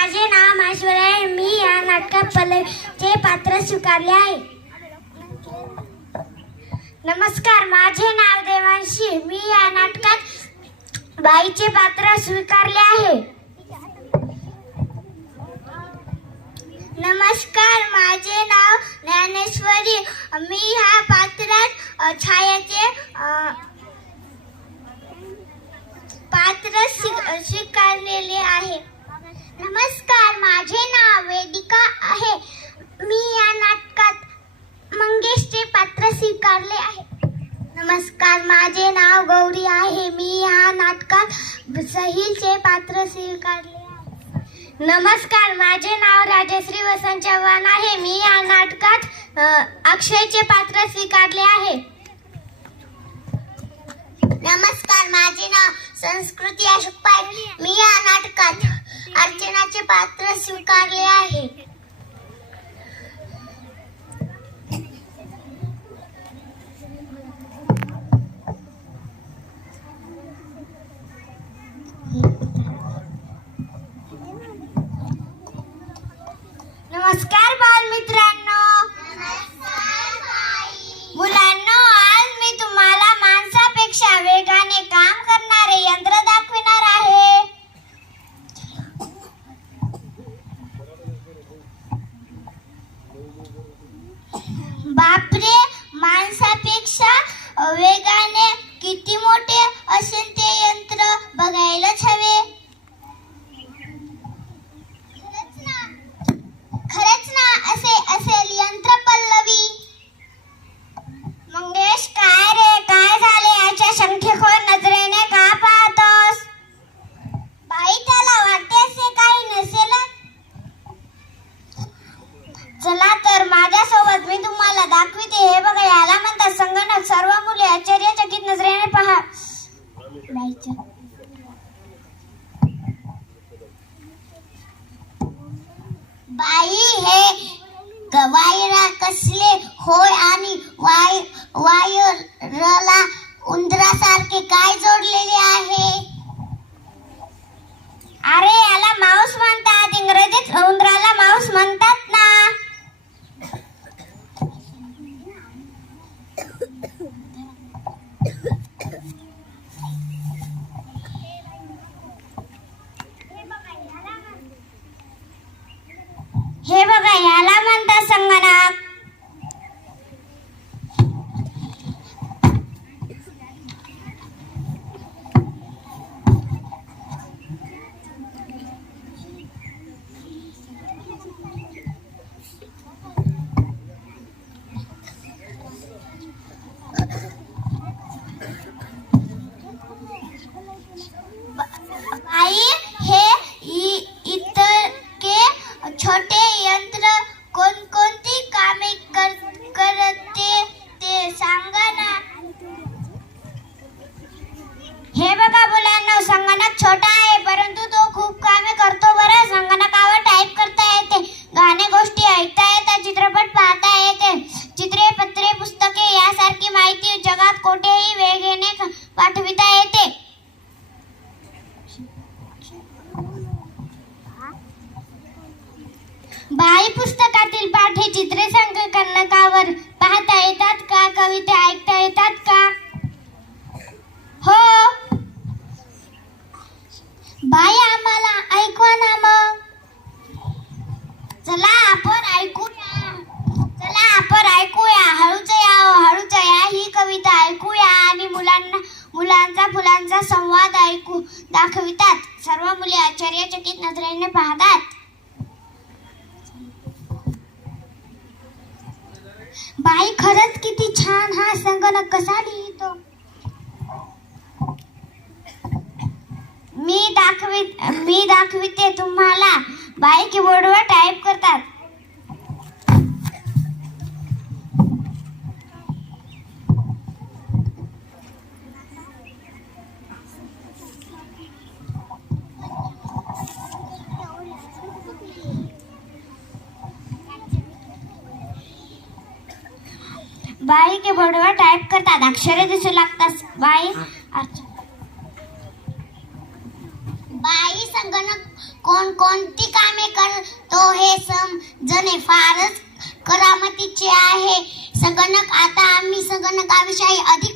माझे नाव माश्वर आहे. मी या नाटकात पल्लवीचे पात्र स्वीकारले आहे. नमस्कार माझे नाव देवांशी. मी या नाटकात बाईचे पात्र स्वीकारले आहे. नमस्कार माझे नाव ज्ञानेश्वरी. मी ह्या पात्रात छायाचे पात्र स्वीकारलेले आहे नमस्कार माझे नाव वेदिका आहे मी या नाटकात मंगेशचे पात्र स्वीकारले आहे नमस्कार माझे नाव गौरी आहे. मी या नाटकात सहीलचे पात्र स्वीकारले आहे. नमस्कार माझे नाव राजश्री वसंत चव्हाण आहे. मी या नाटकात अक्षयचे पात्र स्वीकारले आहे. नमस्कार माझे नाव संस्कृती अशोक पाय मी या नाटकात अर्चनाचे पात्र स्वीकारले आहे. वेगाने किती मोठे असेल ते यंत्र बघायलाच हवे. खरंच ना? असे असेल यंत्र पल्लवी. मंगेश काय रे? काय झाले? याच्या शंखेखोर नजरेने का पाहतोस? बाई त्याला वाटते असे काही नसेल चला तर माझ्यासोबत मी तुम्हाला दाखविते. हे बघा याला म्हणतात संगणक. सर्व मुले आश्चर्यचकित नजरेने पहा. बाईच्या बाई हे गवायरा कसले होय आणि वाय वायरला उंदरासारखे काय जोडलेले आहे अरे याला माऊस म्हणतात इंग्रजीत उंदराला माऊस म्हणतात ना हे बघा याला म्हणतात संगणक आई हे इ- इतके छोटे यंत्र कोणकोणती कामे कर- करते ते सांगा ना हे बघा मुलांना संगणक छोटा ना मग. चला आपण ऐकूया. चला आपण ऐकूया. हळूच या हो, हळूच या. ही कविता ऐकूया आणि मुलांना मुलांचा फुलांचा संवाद ऐकू दाखवितात. सर्व मुले आश्चर्यचकित नजरेने पाहतात. बाई खरंच किती छान हा संगणक कसा लिहितो. मी दाखवित मी दाखविते तुम्हाला. बाई कीबोर्डवर टाईप करतात. बाई कीबोर्डवर टाईप करतात. अक्षरे दिसू लागतात. बाई अच्छा बाई संगणक कोणकोणती कामे करतो हे समजणे फारच करामतीचे आहे. संगणक आता आम्ही सगणकाविषयी अधिक